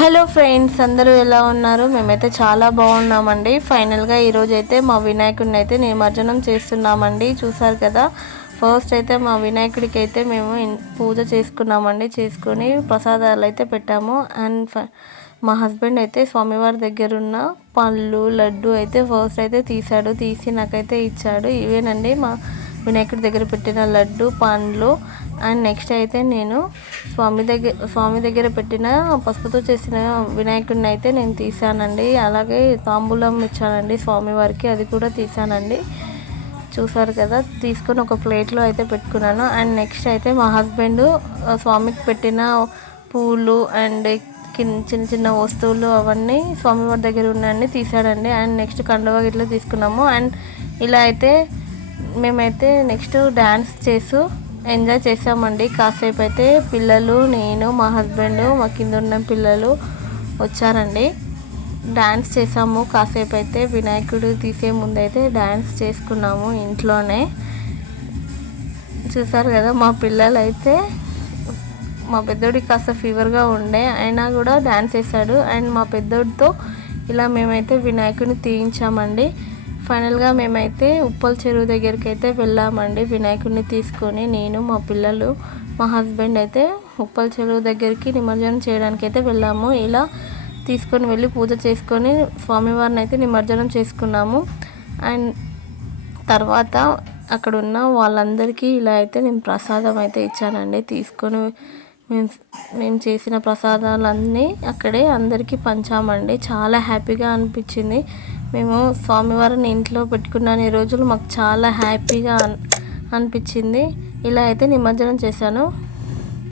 Hello friends, అందరూ ఎలా ఉన్నారు? మేమైతే చాలా బాగున్నామండి. ఫైనల్గా ఈరోజు అయితే మా వినాయకుడిని అయితే నిమజ్జనం చేస్తున్నామండి. చూసారు కదా, ఫస్ట్ అయితే మా వినాయకుడికి అయితే మేము పూజ చేసుకున్నామండి. చేసుకొని ప్రసాదాలు అయితే పెట్టాము. అండ్ మా హస్బెండ్ అయితే స్వామివారి దగ్గర ఉన్న పళ్ళు లడ్డు అయితే ఫస్ట్ అయితే తీసి నాకైతే ఇచ్చాడు. ఇవేనండి మా వినాయకుడి దగ్గర పెట్టిన లడ్డు పండ్లు. అండ్ నెక్స్ట్ అయితే నేను స్వామి దగ్గర పెట్టిన పసుపుతో చేసిన వినాయకుడిని అయితే నేను తీసానండి. అలాగే తాంబూలం ఇచ్చానండి స్వామివారికి, అది కూడా తీసానండి. చూసారు కదా, తీసుకొని ఒక ప్లేట్లో అయితే పెట్టుకున్నాను. అండ్ నెక్స్ట్ అయితే మా హస్బెండ్ స్వామికి పెట్టిన పూలు అండ్ చిన్న చిన్న వస్తువులు అవన్నీ స్వామివారి దగ్గర ఉన్నాయని తీసాడండి. అండ్ నెక్స్ట్ కండువా గిట్లా తీసుకున్నాము. అండ్ ఇలా అయితే మేమైతే నెక్స్ట్ డ్యాన్స్ చేస్తూ ఎంజాయ్ చేసామండి. కాసేపు అయితే పిల్లలు, నేను, మా హస్బెండ్, మా కింద ఉన్న పిల్లలు వచ్చారండి. డ్యాన్స్ చేసాము కాసేపు అయితే. వినాయకుడు తీసే ముందైతే డ్యాన్స్ చేసుకున్నాము ఇంట్లోనే. చూసారు కదా, మా పిల్లలు అయితే మా పెద్దోడికి కాస్త ఫీవర్గా ఉండే అయినా కూడా డ్యాన్స్ చేశాడు. అండ్ మా పెద్దోడితో ఇలా మేమైతే వినాయకుడిని తీయించామండి. ఫైనల్గా మేమైతే ఉప్పల్ చెరువు దగ్గరికి అయితే వెళ్ళామండి. వినాయకుడిని తీసుకొని నేను, మా పిల్లలు, మా హస్బెండ్ అయితే ఉప్పల్ చెరువు దగ్గరికి నిమజ్జనం చేయడానికి అయితే వెళ్ళాము. ఇలా తీసుకొని వెళ్ళి పూజ చేసుకొని స్వామివారిని అయితే నిమజ్జనం చేసుకున్నాము. అండ్ తర్వాత అక్కడ ఉన్న వాళ్ళందరికీ ఇలా అయితే నేను ప్రసాదం అయితే ఇచ్చానండి. తీసుకొని మేము చేసిన ప్రసాదాలన్నీ అక్కడే అందరికీ పంచామండి. చాలా హ్యాపీగా అనిపించింది. మేము స్వామివారిని ఇంట్లో పెట్టుకున్న రోజులు మాకు చాలా హ్యాపీగా అనిపించింది. ఇలా అయితే నిమజ్జనం చేశాను.